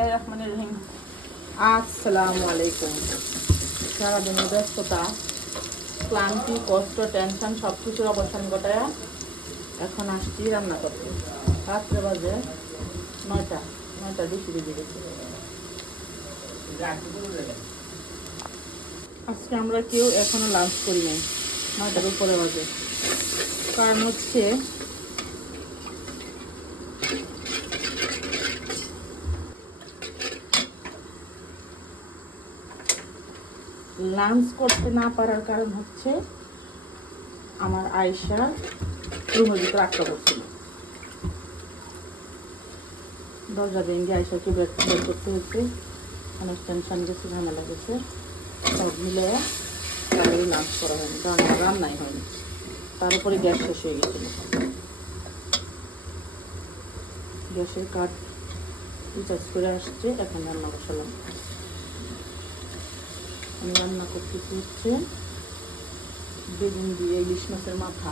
বিসমিল্লাহ রহমান রহিম। আসসালামু আলাইকুম। সারাদিনের ব্যস্ততা, ক্লান্তি, কষ্ট, টেনশন সব কিছুর অবসান ঘটায় এখন আসছি রান্না করতে। রাত্রে বাজে নয়টা নয়টা বেশি বেজে আজকে আমরা কেউ এখনও লাঞ্চ করি নাই। নয়টার উপরে বাজে। কারণ হচ্ছে লাঞ্চ করতে না পারার কারণ হচ্ছে আমার আয়সা রুমের ভিতরে আটকা পড়ছিল দরজা ভেঙে আয়সাকে বের বের করতে হচ্ছে অনেক টেনশন গেছে, ঝামেলা গেছে। সব মিলে তারপরে লাঞ্চ করা হয়নি আমার রান্নাই হয়নি। তার উপরে গ্যাস শেষ হয়ে গেছিল। গ্যাসের কাঠ রিচার্জ করে আসছে, এখন রান্না বসালাম। আমি রান্না করতেছি হচ্ছে বেগুন দিয়ে ইলিশ মাছের মাথা।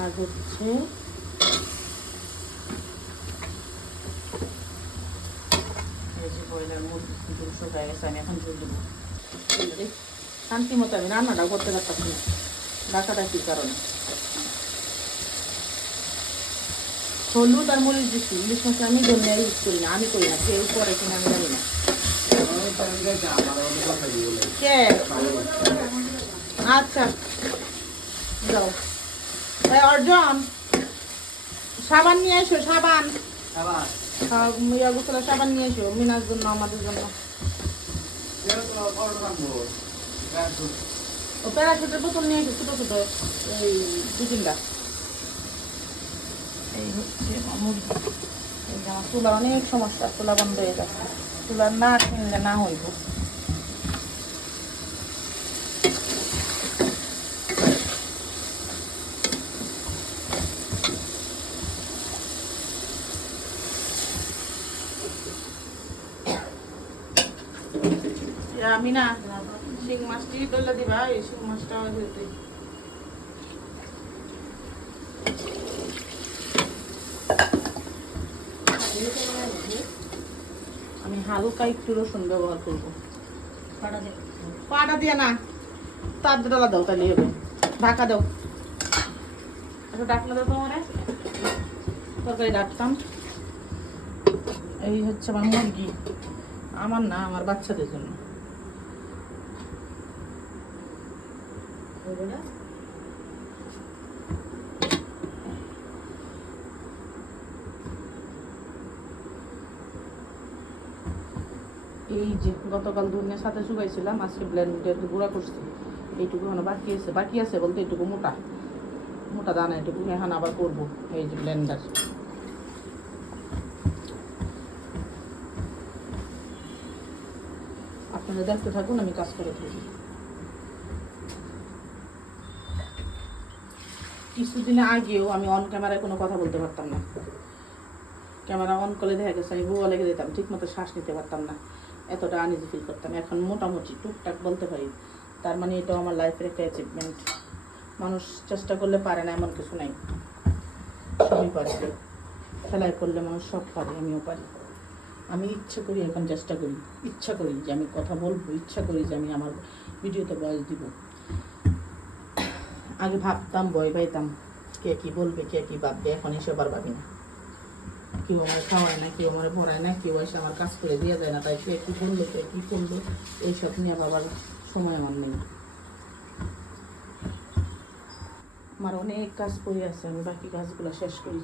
আর হচ্ছে শান্তি মতো আমি রান্নাটাও করতে পারতাম না। ডাকাটা কি কারণে। হলুদ আর মরিচ দিচ্ছি ইলিশ মাছ আমি জন্য ইউজ করি না, আমি করি না কেউ করে কিনা আমি জানি না। আচ্ছা যাও। অর্জন, সাবান নিয়ে এসো, সাবান। সব, ইয়া গোসলা সাবান নিয়ে এসো, মিনার জন্য, আমাদের জন্য। ও প্যারাশুটের বোতল নিয়ে এসো, ছোটো ছোটো, এই দু তিনটা। এই হচ্ছে মুরগি এই যে আমার অনেক সমস্যা, চুলা বন্ধ হয়ে না কিনলে না হইব। আমি না, শিং মাছটি ডলে দিবা, এই শিং মাছটা দিতে আমি হালকা একটু রসুন ব্যবহার করব। পাটা দিয়ে না তার ডালা দাও তাহলে হবে। ঢাকা দাও। একটা ডাকনা দাও তোমার। তরকারি ডাকতাম এই হচ্ছে আমার মুরগি। আমার না আমার বাচ্চাদের জন্য। এই যে গতকাল দুধনের সাথে শুকাইছিলাম আজকে ব্লেন্ডের গুঁড়া করছি। এইটুকু এখন বাকি আছে। বাকি আছে বলতে এইটুকু মোটা। মোটা দানা এটুকু এখন আবার করব এই যে ব্লেন্ডার আপনারা দেখতে থাকুন, আমি কাজ করে থাকি কিছুদিন আগেও আমি অন ক্যামেরায় কোনো কথা বলতে পারতাম না। ক্যামেরা অন করলে দেখা গেছে আমি বুয়া লেগে দিতাম ঠিক মতো শ্বাস নিতে পারতাম না। এতটা আনইজি ফিল করতাম। এখন মোটামুটি টুকটাক বলতে পারি, তার মানে এটাও আমার লাইফের একটা অ্যাচিভমেন্ট মানুষ চেষ্টা করলে পারে না, এমন কিছু নাই। সবই পারে। খেলায় করলে মানুষ সব পারে, আমিও পারি। আমি ইচ্ছা করি, এখন চেষ্টা করি, ইচ্ছা করি যে আমি কথা বলব, ইচ্ছা করি যে আমি আমার ভিডিওতে বয়স দিব। আগে ভাবতাম, ভয় পাইতাম, কে কি বলবে, কে কি ভাববে, এখন এসব আবার ভাবি না। কেউ আমার খাওয়ায় না কেউ আমার পড়ায় না কেউ এসে আমার কাজ করে দিয়ে যায় না, তাই সে কী করল, সে কী করল, এইসব নিয়ে বাবার সময় আমার নেই। আমার অনেক কাজ করে আছে, আমি বাকি কাজগুলো শেষ করি।